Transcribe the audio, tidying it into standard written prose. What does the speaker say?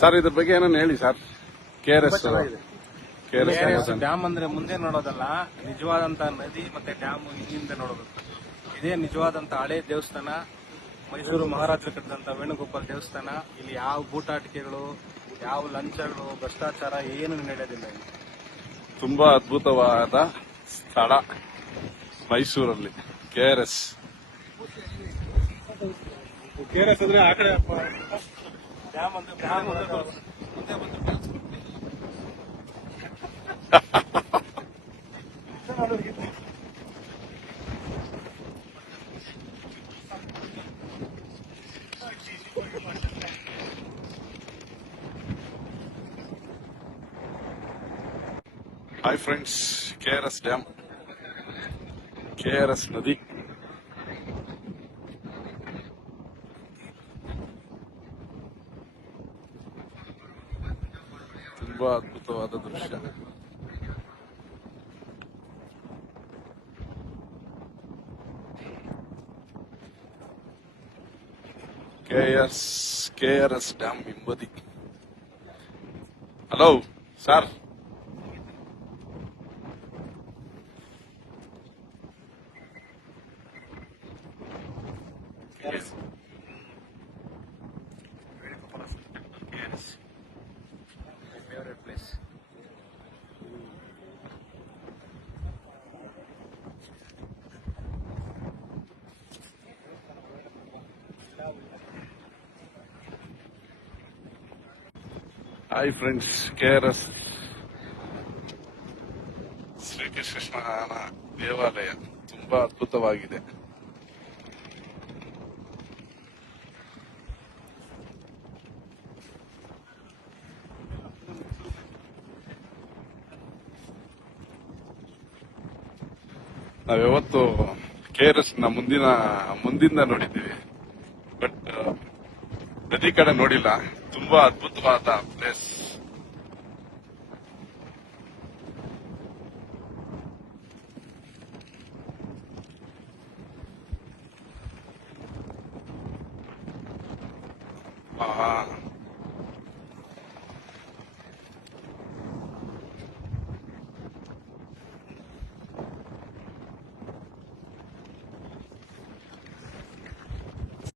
Sir ಇದ್ರ ಬಗ್ಗೆ ಏನನ್ನ ಹೇಳಿ ಸರ್. KRS ಡ್ಯಾಮ್ ಅಂದ್ರೆ ಮುಂದೆ ನೋಡೋದಲ್ಲ, ನಿಜವಾದಂತ ನದಿ ಮತ್ತೆ ಡ್ಯಾಮ್ ಹಿಂದೆ ನೋಡೋದು. ಇದೇ ನಿಜವಾದಂತ ಹಳೆ ದೇವಸ್ಥಾನ. ಮೈಸೂರು ಮಹಾರಾಜರು ಕಟ್ಟಿದಂತ ವೇಣುಗೋಪಾಲ್ ದೇವಸ್ಥಾನ. ಇಲ್ಲಿ ಯಾವ ಬೂಟಾಟಿಕೆಗಳು, ಯಾವ ಲಂಚಗಳು, ಭ್ರಷ್ಟಾಚಾರ ಏನು ನಡೆಯೋದಿಲ್ಲ. ತುಂಬಾ ಅದ್ಭುತವಾದ ಸ್ಥಳ ಮೈಸೂರಲ್ಲಿ KRS ಅಂದ್ರೆ ಆ ಕಡೆ ಡ್ಯಾಮ್ ಅಂದ್ರೆ ಮುಂದೆ ಬಂದು hi friends, KRS dam, KRS ನದಿ. ತುಂಬಾ ಅದ್ಭುತವಾದ ದೃಶ್ಯ. KRS ಡ್ಯಾಮ್ ಹಿಂಬದಿ. Hello sir. favorite place. Hi friends, KRS ಶ್ರೀಕೃಷ್ಣನ ದೇವಾಲಯ ತುಂಬಾ ಅದ್ಭುತವಾಗಿದೆ. ನಾವ್ಯಾವತ್ತು KRS ನ ಮುಂದಿಂದ ನೋಡಿದ್ದೀವಿ, ಬಟ್ ನದಿ ಕಡೆ ನೋಡಿಲ್ಲ. ತುಂಬಾ ಅದ್ಭುತವಾದ ಪ್ಲೇಸ್.